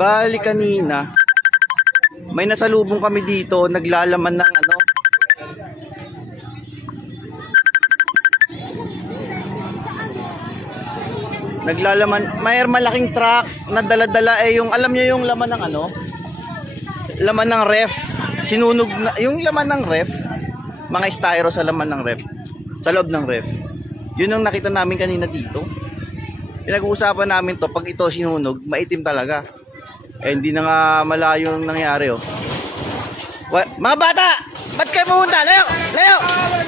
Bali kanina, may nasalubong kami dito, naglalaman ng ano. Naglalaman, may malaking truck na dala-dala yung alam niyo yung laman ng ano? Laman ng ref. Sinunog na yung laman ng ref. Mga styro sa laman ng ref. Sa loob ng ref. Yun ang nakita namin kanina dito. Pinag-uusapan namin to, pag ito sinunog, maitim talaga. Eh hindi na nga malayo yung nangyari oh. Mga bata! Ba't kayo pumunta? Layo! Layo!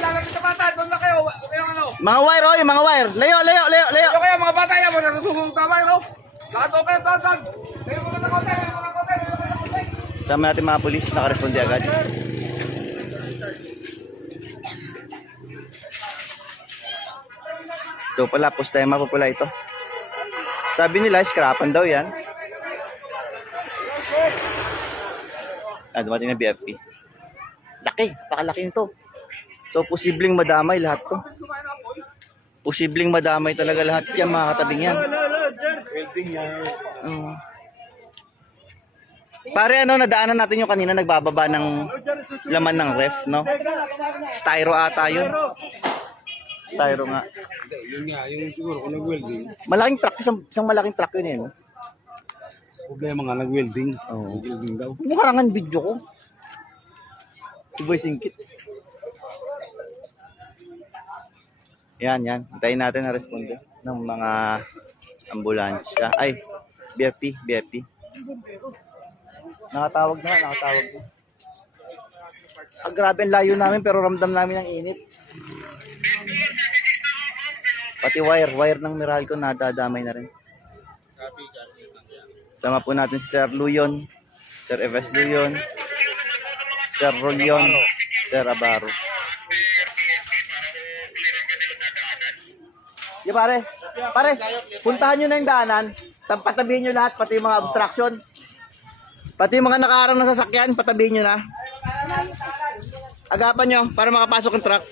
Lalapit na bata! Doon na kayo! Kayong ano? Mga wire oh, yung mga wire. Layo, layo, layo, layo! Ito kayo mga bata yan! Nasusunod tama yun! Lahat okay! Tasan! Kayo mga nakote! Kayo mga nakote! Sama natin mga polis, nakaresponde agad. Ito pala, postema pa pala ito. Sabi nila, scrapan daw yan. Dumating na BFP. Laki, pakalaki nito. So, posibleng madamay lahat to. Posibleng madamay talaga lahat yan, mga katabing yan. Welding yan. Pare, ano, nadaanan natin yung kanina nagbababa ng laman ng ref, no? Styro ata yun. Styro nga. Yun nga, yung siguro kung nag-welding. Malaking truck, isang malaking truck yun eh, no? Problema nga nag-welding. Oo. Welding daw. Mukharangan video ko. Si Boy Singkit. Yan. Hintayin natin na responde ng mga ambulansya. Ay, BFP. Nakatawag na. Grabe ang layo namin pero ramdam namin ang init. Pati wire ng Meralco nadadamay na rin. Sama po natin si Sir Luyon, Sir Eves Luyon, Sir Rolion, Sir Abaro. Pare, puntahan nyo na yung daanan, patabihin nyo lahat, pati yung mga obstruction. Pati yung mga nakaarang na sasakyan, patabihin nyo na. Agapan nyo para makapasok yung truck.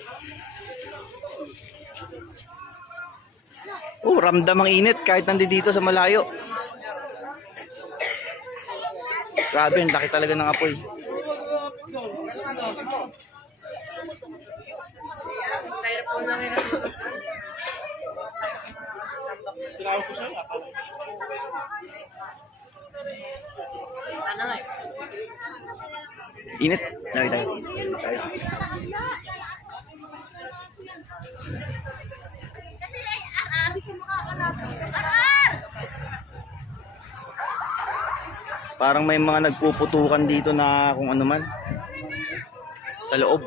Ramdam ang init kahit nandito sa malayo. Grabe, ang laki talaga ng apoy. Init. Tayo. Parang may mga nagpuputukan dito na kung ano man sa loob.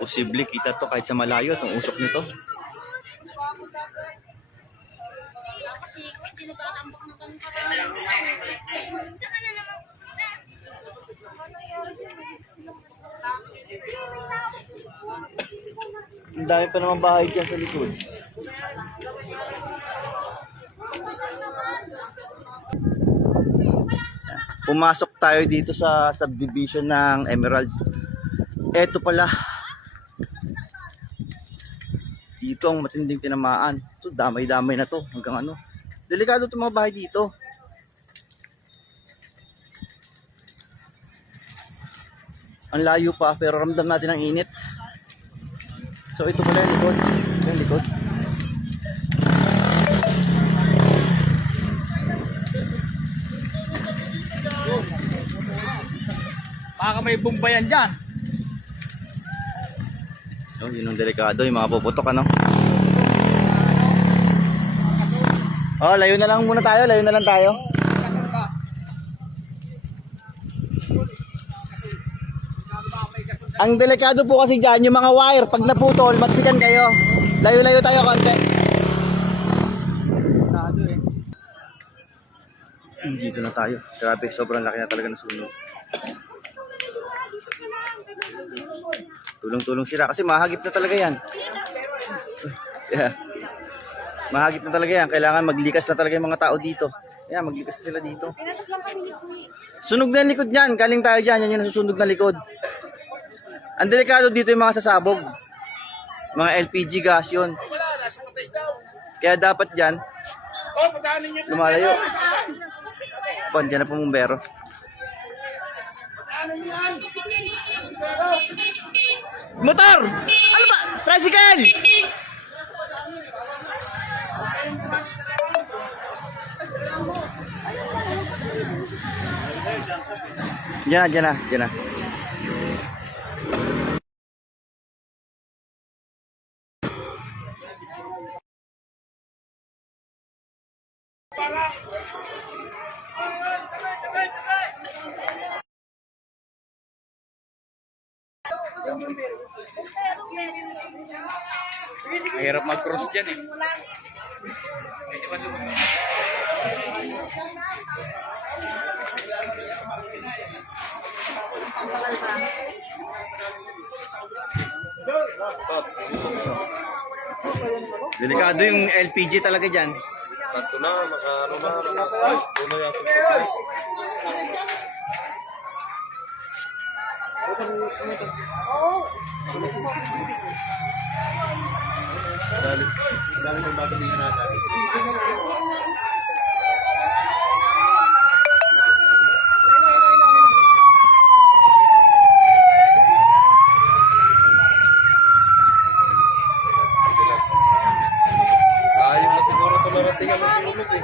Posible kita to kahit sa malayo itong usok nito. Ang dami pa naman bahay dyan sa likod. Pumasok tayo dito sa subdivision ng Emerald. Eto pala. Dito ang matinding tinamaan. So damay-damay na to hanggang ano. Delikado itong mga bahay dito. Ang layo pa pero ramdam natin ang init. So ito pala yung likod. Yung likod. Baka may bumbayan dyan. So yun ang delikado. Yung mga puputok ano. Oh, layo na lang muna tayo. Layo na lang tayo. Ang delikado po kasi dyan, yung mga wire, pag naputol, matsikan kayo. Layo-layo tayo konti. Dito na tayo. Grabe, sobrang laki na talaga ng sunog. Tulong-tulong sila kasi mahagip na talaga yan. Yeah. Mahagip na talaga yan. Kailangan maglikas na talaga yung mga tao dito. Yeah, maglikas na sila dito. Sunog na yung likod niyan. Galing tayo dyan. Yan yung nasusunog na likod. Ang delikado dito yung mga sasabog. Mga LPG gas yun. Kaya dapat dyan, lumalayo. Dyan na pumumbero. Motor! Ano ba? Tricycle! Diyan na. Mahirap mag-cross dyan eh. Delikado yung LPG talaga dyan. Kanto na, makaano na. Tunay ako. Dali ng babalihin natin. Ayaw na siguro ito narating ang matulog eh.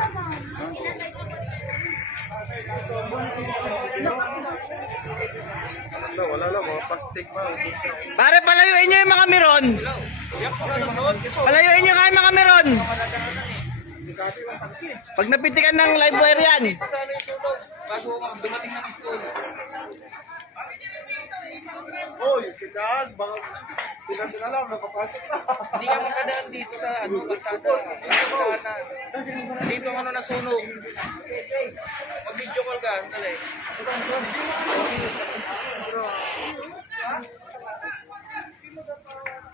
Wala lang, mga plastic pa. Pare, palayuin nyo yung mga meron. Palayuin nyo kayo mga meron. Pag napitikan ng live wire yan. Bago dumating ng school. Hoy, sikaan, baka hindi na alam, napapasok na. Hindi ka makadaan dito sa kalsada. Dito ang nasunog. Mag-video call ka, dali.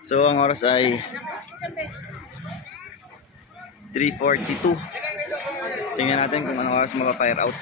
So ang oras ay 3:42. Tingnan natin kung anong oras mapa-fire out.